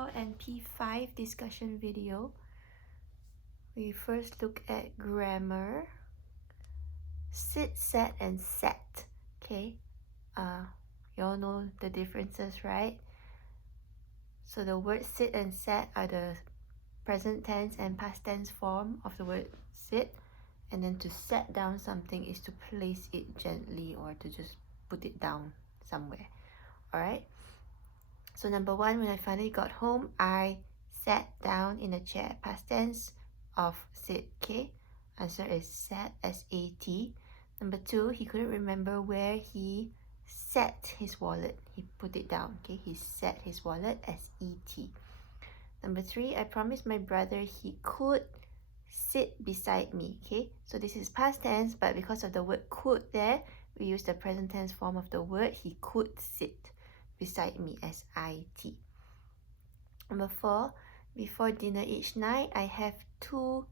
P4 and P5 discussion video. We first look at grammar. Sit, set, and set. Okay, you all know the differences, right? So the words sit and set are the present tense and past tense form of the word sit, and then to set down something is to place it gently or to just put it down somewhere. Alright, so number one, when I finally got home, I sat down in a chair. Past tense of sit. Okay, answer is sat, S-A-T. Number two, he couldn't remember where he set his wallet. He put it down. Okay, he set his wallet, S-E-T. Number three, I promised my brother he could sit beside me. Okay, so this is past tense, but because of the word could there, we use the present tense form of the word. He could sit beside me, S-I-T. Number four, before dinner each night, I have to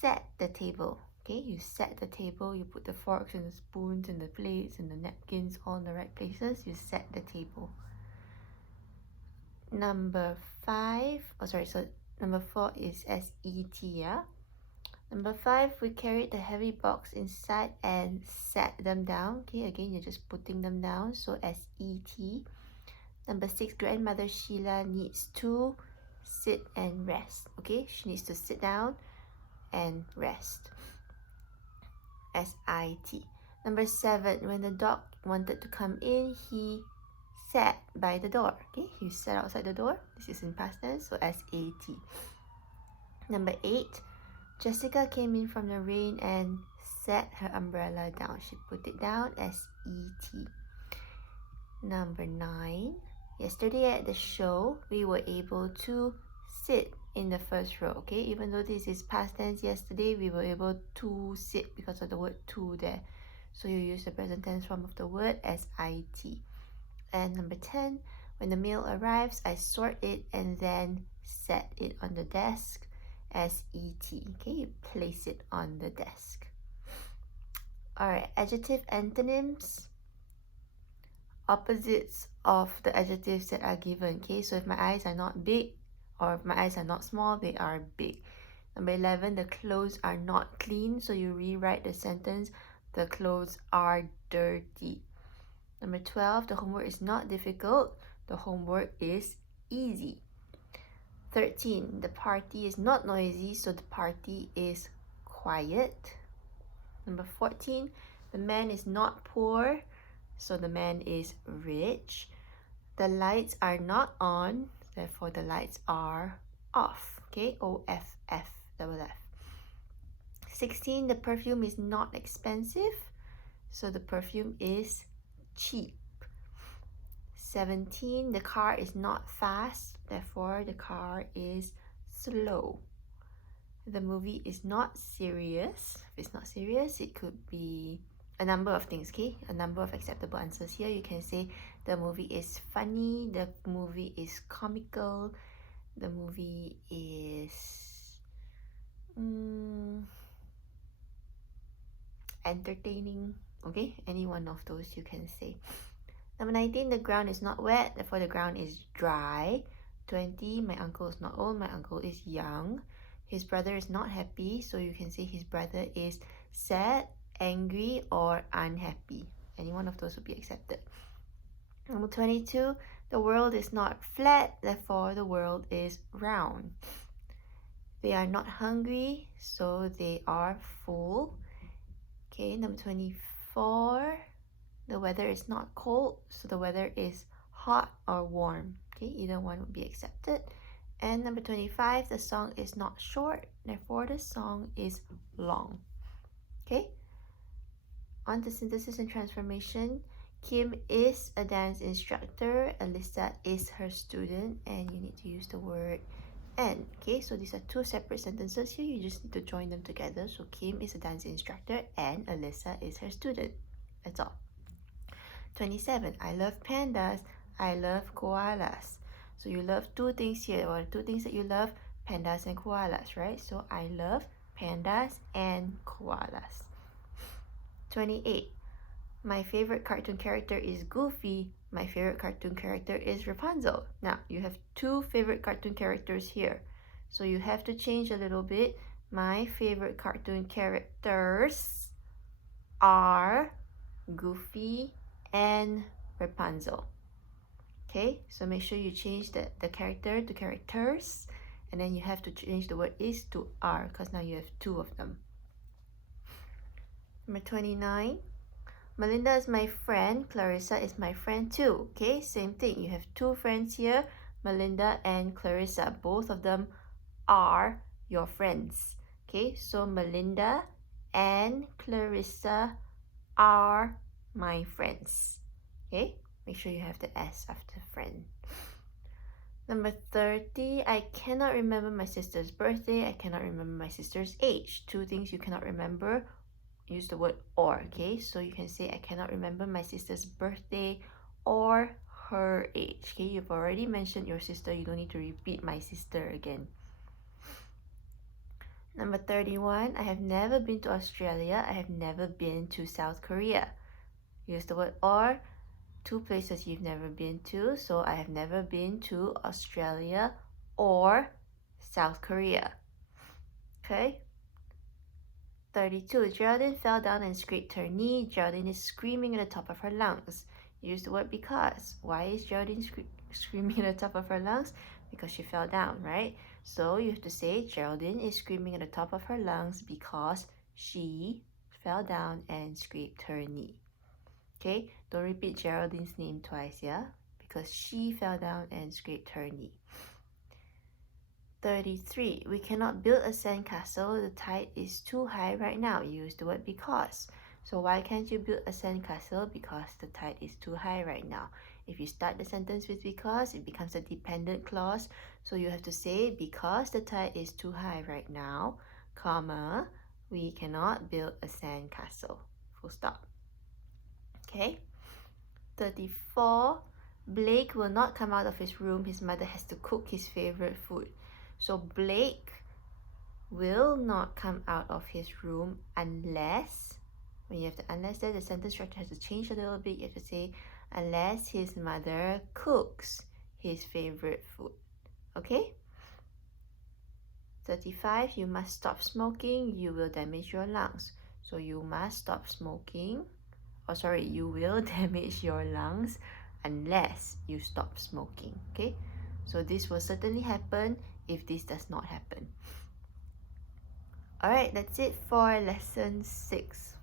set the table. Okay, you set the table, you put the forks and the spoons and the plates and the napkins all in the right places. You set the table. Number four is S-E-T, yeah? Number five, we carried the heavy box inside and set them down. Okay, again, you're just putting them down, so S-E-T. Number six, grandmother Sheila needs to sit and rest. Okay, she needs to sit down and rest. S-I-T. Number seven, when the dog wanted to come in, he sat by the door. Okay, he sat outside the door. This is in past tense, so S-A-T. Number eight, Jessica came in from the rain and set her umbrella down. She put it down, S-E-T. Number nine, yesterday at the show, we were able to sit in the first row. Okay, even though this is past tense, yesterday we were able to sit because of the word to there. So you use the present tense form of the word, S-I-T. And number 10, when the mail arrives, I sort it and then set it on the desk, S-E-T. Okay, you place it on the desk. Alright, adjective antonyms, opposites of the adjectives that are given. Okay, so if my eyes are not big or if my eyes are not small, they are big. Number 11, the clothes are not clean, so you rewrite the sentence, the clothes are dirty. Number 12, the homework is not difficult, the homework is easy. 13, the party is not noisy, so the party is quiet. Number 14, the man is not poor, so the man is rich. The lights are not on, therefore the lights are off. Okay, O-F-F, double F. 16, the perfume is not expensive, so the perfume is cheap. 17, the car is not fast, therefore the car is slow. The movie is not serious. If it's not serious, it could be a number of things, okay? A number of acceptable answers here. You can say the movie is funny, the movie is comical, the movie is entertaining. Okay, any one of those you can say. Number 19, the ground is not wet, therefore the ground is dry. 20, my uncle is not old, my uncle is young. His brother is not happy, so you can say his brother is sad, angry, or unhappy. Any one of those would be accepted. Number 22, the world is not flat, therefore the world is round. They are not hungry, so they are full. Okay, number 24, the weather is not cold, so the weather is hot or warm. Okay, either one would be accepted. And number 25, the song is not short, therefore the song is long. Okay, on to synthesis and transformation. Kim is a dance instructor, Alyssa is her student, and you need to use the word and. Okay, so these are two separate sentences here, you just need to join them together. So Kim is a dance instructor and Alyssa is her student. That's all. 27, I love pandas, I love koalas. So you love two things here, or two things that you love, pandas and koalas, right? So I love pandas and koalas. 28, My favorite cartoon character is Goofy. My favorite cartoon character is Rapunzel. Now, you have two favorite cartoon characters here. So you have to change a little bit. My favorite cartoon characters are Goofy and Rapunzel. Okay, so make sure you change the character to characters, and then you have to change the word is to are, because now you have two of them. Number 29. Melinda is my friend. Clarissa is my friend too. Okay, same thing. You have two friends here, Melinda and Clarissa. Both of them are your friends. Okay, so Melinda and Clarissa are my friends. Okay, make sure you have the S after friend. Number 30, I cannot remember my sister's birthday. I cannot remember my sister's age. Two things you cannot remember. Use the word or, okay? So you can say I cannot remember my sister's birthday or her age. Okay, you've already mentioned your sister. You don't need to repeat my sister again. Number 31, I have never been to Australia. I have never been to South Korea. Use the word or. Two places you've never been to. So I have never been to Australia or South Korea. Okay? 32. Geraldine fell down and scraped her knee. Geraldine is screaming at the top of her lungs. Use the word because. Why is Geraldine screaming at the top of her lungs? Because she fell down, right? So you have to say Geraldine is screaming at the top of her lungs because she fell down and scraped her knee. Okay, don't repeat Geraldine's name twice, yeah? Because she fell down and scraped her knee. 33. We cannot build a sandcastle. The tide is too high right now. Use the word because. So why can't you build a sandcastle? Because the tide is too high right now. If you start the sentence with because, it becomes a dependent clause. So you have to say because the tide is too high right now, comma, we cannot build a sandcastle. Full stop. Okay. 34. Blake will not come out of his room. His mother has to cook his favorite food. So Blake will not come out of his room unless, when you have the unless there, the sentence structure has to change a little bit. You have to say unless his mother cooks his favorite food. Okay? 35. You must stop smoking. You will damage your lungs. So you must stop smoking. You will damage your lungs unless you stop smoking. Okay? So this will certainly happen if this does not happen. Alright, that's it for lesson 6.